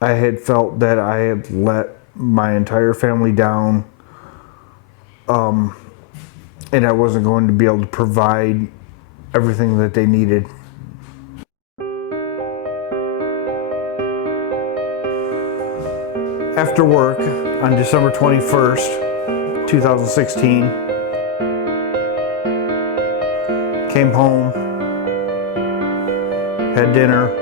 I had felt that I had let my entire family down, and I wasn't going to be able to provide everything that they needed. After work on December 21st, 2016, came home, had dinner.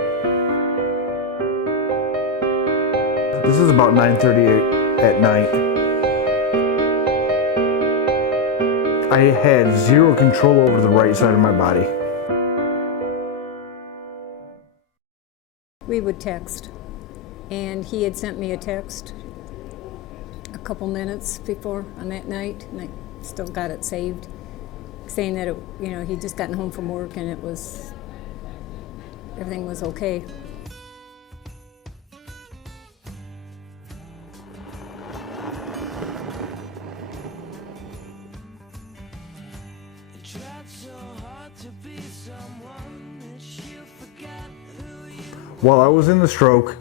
This is about 9:38 at night. I had zero control over the right side of my body. We would text, and he had sent me a text a couple minutes before on that night, and I still got it saved, saying that he'd just gotten home from work and everything was okay. While I was in the stroke,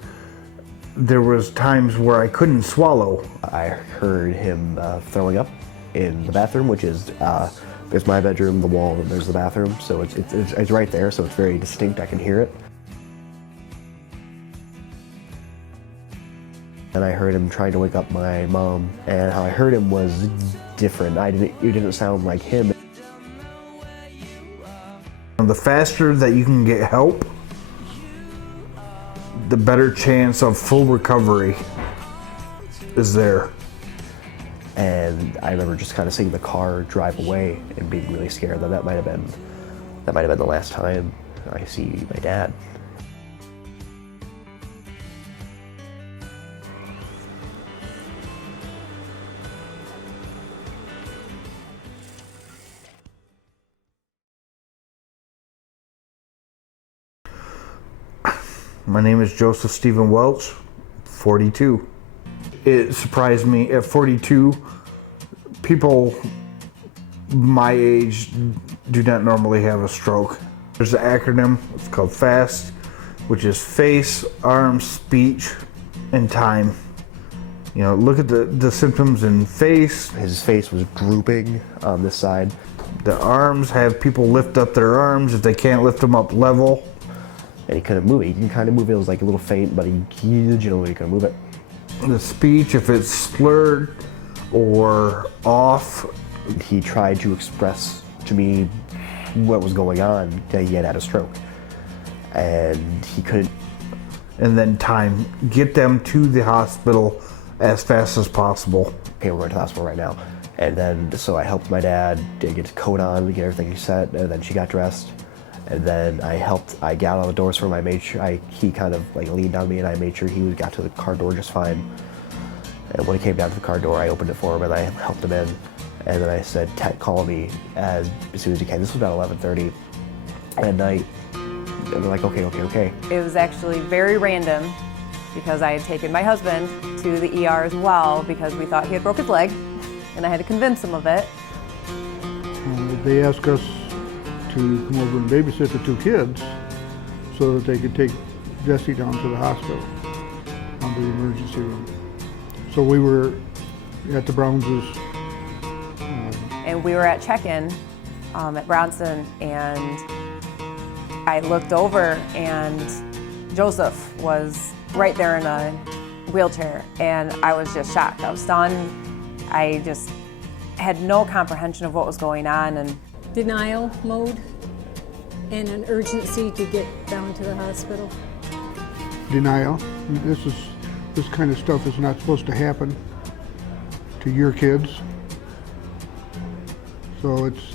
there was times where I couldn't swallow. I heard him throwing up in the bathroom, which is there's my bedroom, the wall, and there's the bathroom, so it's right there, so it's very distinct. I can hear it. And I heard him trying to wake up my mom, and how I heard him was different. It didn't sound like him. The faster that you can get help, the better chance of full recovery is there. And I remember just kind of seeing the car drive away and being really scared that might have been the last time I see my dad. My name is Joseph Stephen Welch, 42. It surprised me at 42, people my age do not normally have a stroke. There's an acronym, it's called FAST, which is face, arm, speech, and time. Look at the symptoms in face. His face was drooping on this side. The arms have people lift up their arms if they can't lift them up level. And he couldn't move it. He can kind of move it. It was like a little faint, but he legitimately couldn't move it. The speech, if it's slurred or off. He tried to express to me what was going on, that he had a stroke. And he couldn't. And then time. Get them to the hospital as fast as possible. Okay, we're going to the hospital right now. And then, so I helped my dad get his coat on, get everything set, and then she got dressed. And then I got out of the doors for him. He kind of leaned on me, and I made sure he got to the car door just fine. And when he came down to the car door, I opened it for him and I helped him in. And then I said, call me as soon as you can. This was about 11:30 at night. And they're like, okay. It was actually very random because I had taken my husband to the ER as well because we thought he had broke his leg, and I had to convince him of it. They asked us to come over and babysit the two kids so that they could take Jesse down to the hospital, onto the emergency room. So we were at the Brownses. And we were at check-in at Brownson, and I looked over and Joseph was right there in a wheelchair, and I was just shocked. I was stunned. I just had no comprehension of what was going on. And Denial mode and an urgency to get down to the hospital. Denial. This kind of stuff is not supposed to happen to your kids. So it's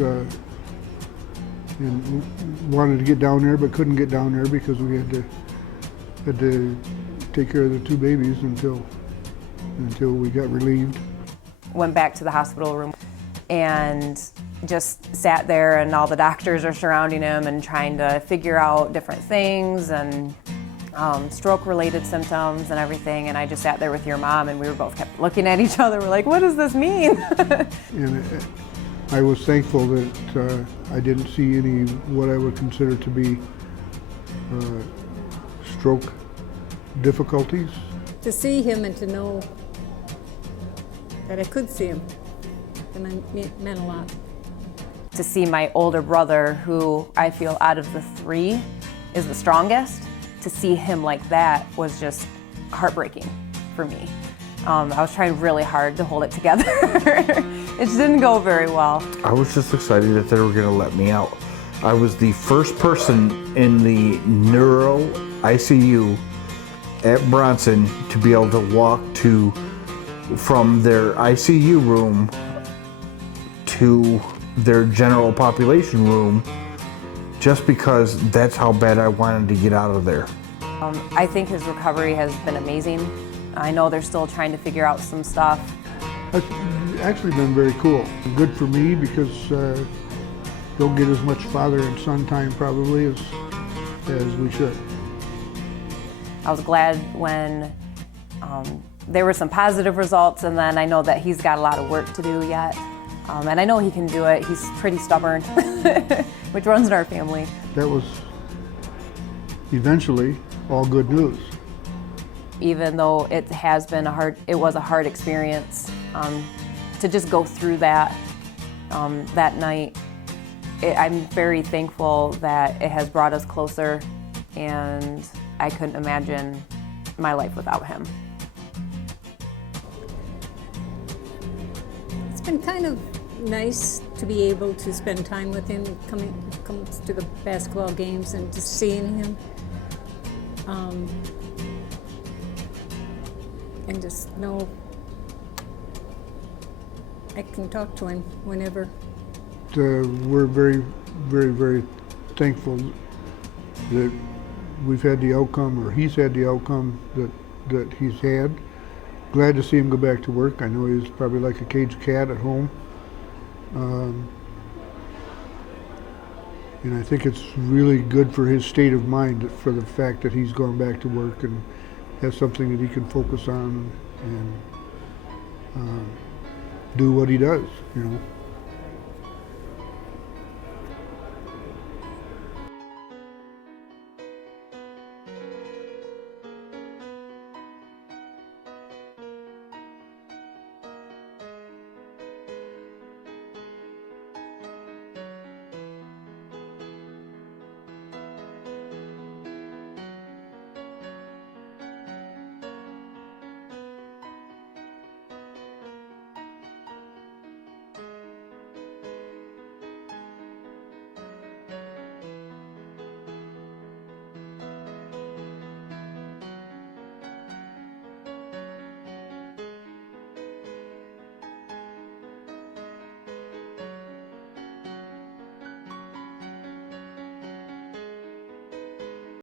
and wanted to get down there but couldn't get down there because we had to take care of the two babies until we got relieved. Went back to the hospital room and just sat there, and all the doctors are surrounding him and trying to figure out different things and stroke-related symptoms and everything. And I just sat there with your mom, and we were both kept looking at each other. We're like, what does this mean? And I was thankful that I didn't see any what I would consider to be stroke difficulties. To see him and to know that I could see him, it meant a lot. To see my older brother, who I feel out of the three is the strongest, to see him like that was just heartbreaking for me. I was trying really hard to hold it together. It just didn't go very well. I was just excited that they were going to let me out. I was the first person in the neuro ICU at Bronson to be able to walk from their ICU room to their general population room, just because that's how bad I wanted to get out of there. I think his recovery has been amazing. I know they're still trying to figure out some stuff. That's actually been very cool. Good for me because don't get as much father and son time probably as we should. I was glad when there were some positive results, and then I know that he's got a lot of work to do yet. And I know he can do it. He's pretty stubborn, which runs in our family. That was eventually all good news. Even though it was a hard experience, to just go through that that night. I'm very thankful that it has brought us closer, and I couldn't imagine my life without him. It's been kind of nice to be able to spend time with him, comes to the basketball games and just seeing him. And just know I can talk to him whenever. We're very, very, very thankful that we've had the outcome, or he's had the outcome that he's had. Glad to see him go back to work. I know he's probably like a caged cat at home. And I think it's really good for his state of mind, for the fact that he's gone back to work and has something that he can focus on and do what he does, you know.